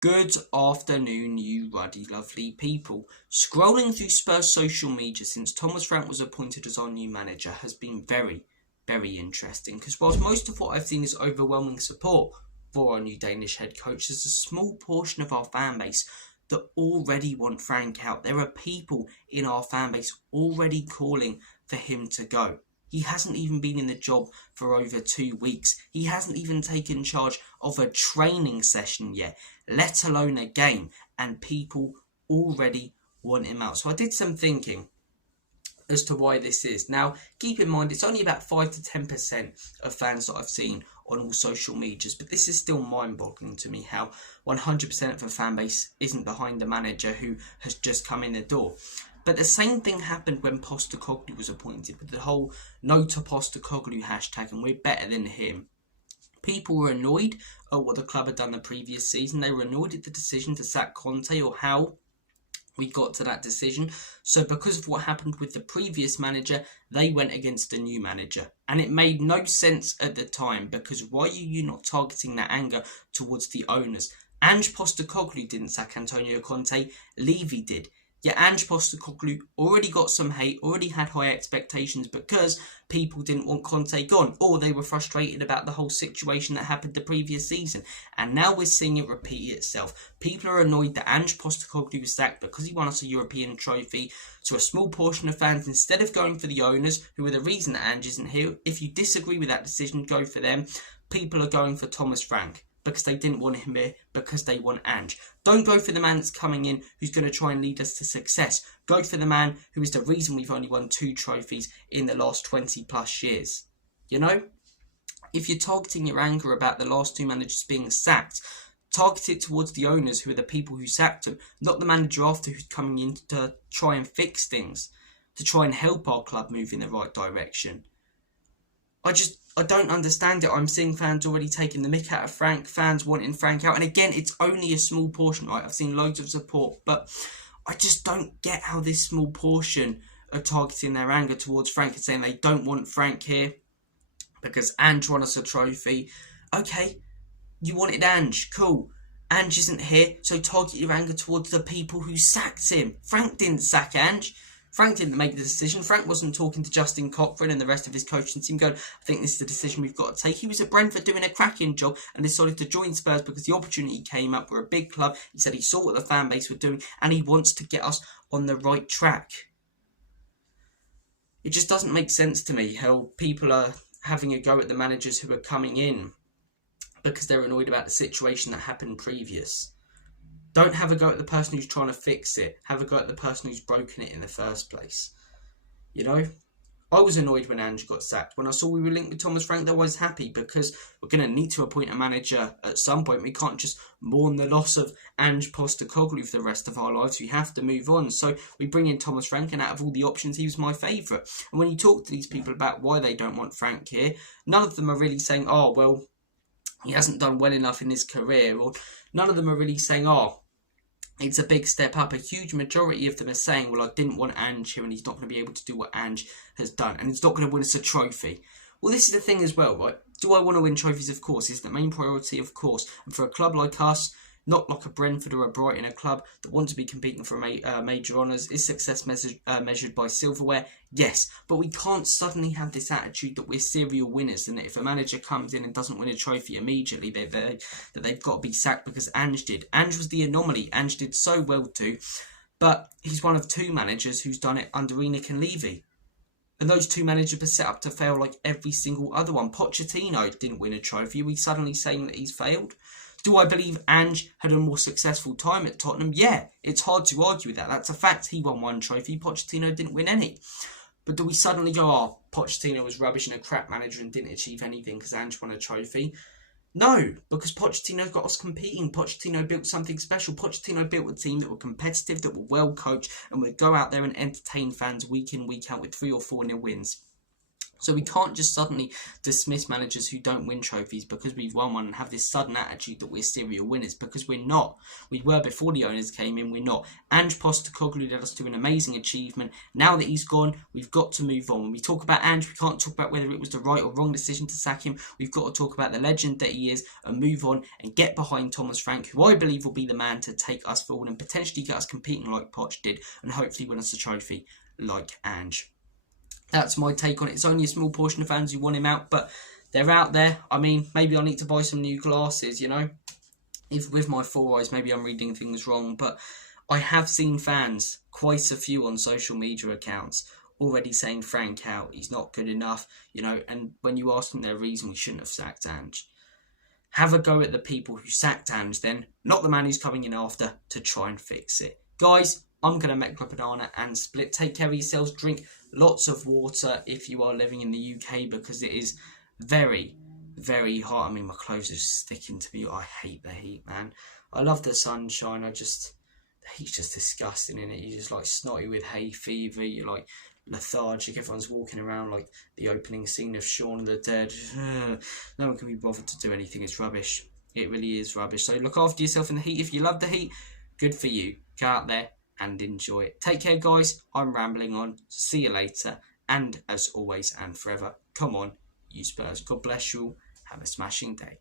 Good afternoon, you ruddy lovely people. Scrolling through Spurs social media since Thomas Frank was appointed as our new manager has been very, very interesting, because whilst most of what I've seen is overwhelming support for our new Danish head coach, there's a small portion of our fan base that already want Frank out. There are people in our fan base already calling for him to go. He hasn't even been in the job for over 2 weeks. He hasn't even taken charge of a training session yet, let alone a game, and people already want him out. So I did some thinking as to why this is. Now, keep in mind, it's only about 5 to 10% of fans that I've seen on all social medias, but this is still mind-boggling to me how 100% of the fan base isn't behind the manager who has just come in the door. But the same thing happened when Pochettino was appointed, with the whole no to Pochettino hashtag, and we're better than him. People were annoyed at what the club had done the previous season. They were annoyed at the decision to sack Conte, or how we got to that decision. So because of what happened with the previous manager, they went against a new manager. And it made no sense at the time, because why are you not targeting that anger towards the owners? Ange Postecoglou didn't sack Antonio Conte, Levy did. Yet Ange Postecoglou already got some hate, already had high expectations because people didn't want Conte gone, or they were frustrated about the whole situation that happened the previous season. And now we're seeing it repeat itself. People are annoyed that Ange Postecoglou was sacked because he won us a European trophy. So a small portion of fans, instead of going for the owners, who are the reason that Ange isn't here, if you disagree with that decision, go for them. People are going for Thomas Frank, because they didn't want him here, because they want Ange. Don't go for the man that's coming in who's going to try and lead us to success. Go for the man who is the reason we've only won 2 trophies in the last 20 plus years. You know? If you're targeting your anger about the last 2 managers being sacked, target it towards the owners, who are the people who sacked them, not the manager after, who's coming in to try and fix things, to try and help our club move in the right direction. I don't understand it. I'm seeing fans already taking the mick out of Frank, fans wanting Frank out. And again, it's only a small portion, right? I've seen loads of support, but I just don't get how this small portion are targeting their anger towards Frank and saying they don't want Frank here because Ange won us a trophy. Okay, you wanted Ange, cool. Ange isn't here, so target your anger towards the people who sacked him. Frank didn't sack Ange. Frank didn't make the decision. Frank wasn't talking to Justin Cochran and the rest of his coaching team going, I think this is the decision we've got to take. He was at Brentford doing a cracking job and decided to join Spurs because the opportunity came up. We're a big club. He said he saw what the fan base were doing and he wants to get us on the right track. It just doesn't make sense to me how people are having a go at the managers who are coming in because they're annoyed about the situation that happened previous. Don't have a go at the person who's trying to fix it. Have a go at the person who's broken it in the first place. You know? I was annoyed when Ange got sacked. When I saw we were linked with Thomas Frank, I was happy because we're going to need to appoint a manager at some point. We can't just mourn the loss of Ange Postecoglou for the rest of our lives. We have to move on. So we bring in Thomas Frank, and out of all the options, he was my favourite. And when you talk to these people about why they don't want Frank here, none of them are really saying, oh, well, he hasn't done well enough in his career. Or none of them are really saying, oh, it's a big step up. A huge majority of them are saying, well, I didn't want Ange here and he's not going to be able to do what Ange has done. And he's not going to win us a trophy. Well, this is the thing as well, right? Do I want to win trophies? Of course. Is the main priority? Of course. And for a club like us, not like a Brentford or a Brighton, a club that want to be competing for major honours, is success measured by silverware? Yes, but we can't suddenly have this attitude that we're serial winners and that if a manager comes in and doesn't win a trophy immediately, that they've got to be sacked because Ange did. Ange was the anomaly. Ange did so well too, but he's one of 2 managers who's done it under Enoch and Levy. And those 2 managers were set up to fail like every single other one. Pochettino didn't win a trophy. Are we suddenly saying that he's failed? Do I believe Ange had a more successful time at Tottenham? Yeah, it's hard to argue with that. That's a fact. He won 1 trophy. Pochettino didn't win any. But do we suddenly go, oh, Pochettino was rubbish and a crap manager and didn't achieve anything because Ange won a trophy? No, because Pochettino got us competing. Pochettino built something special. Pochettino built a team that were competitive, that were well coached, and would go out there and entertain fans week in, week out with 3 or 4 nil wins. So we can't just suddenly dismiss managers who don't win trophies because we've won one and have this sudden attitude that we're serial winners, because we're not. We were before the owners came in, we're not. Ange Postecoglou led us to an amazing achievement. Now that he's gone, we've got to move on. When we talk about Ange, we can't talk about whether it was the right or wrong decision to sack him. We've got to talk about the legend that he is and move on and get behind Thomas Frank, who I believe will be the man to take us forward and potentially get us competing like Poch did and hopefully win us a trophy like Ange. That's my take on it. It's only a small portion of fans who want him out, but they're out there. I mean, maybe I need to buy some new glasses, you know? If with my 4 eyes, maybe I'm reading things wrong, but I have seen fans, quite a few on social media accounts, already saying Frank out, he's not good enough, you know, and when you ask them their reason, we shouldn't have sacked Ange. Have a go at the people who sacked Ange then, not the man who's coming in after, to try and fix it. Guys, I'm going to make a banana and split. Take care of yourselves. Drink lots of water if you are living in the UK, because it is very, very hot. I mean, my clothes are sticking to me. I hate the heat, man. I love the sunshine. The heat's just disgusting, isn't it? You're just like snotty with hay fever. You're like lethargic. Everyone's walking around like the opening scene of Shaun of the Dead. No one can be bothered to do anything. It's rubbish. It really is rubbish. So look after yourself in the heat. If you love the heat, good for you. Go out there and enjoy it. Take care, guys. I'm rambling on. See you later. And as always and forever, come on, you Spurs. God bless you all. Have a smashing day.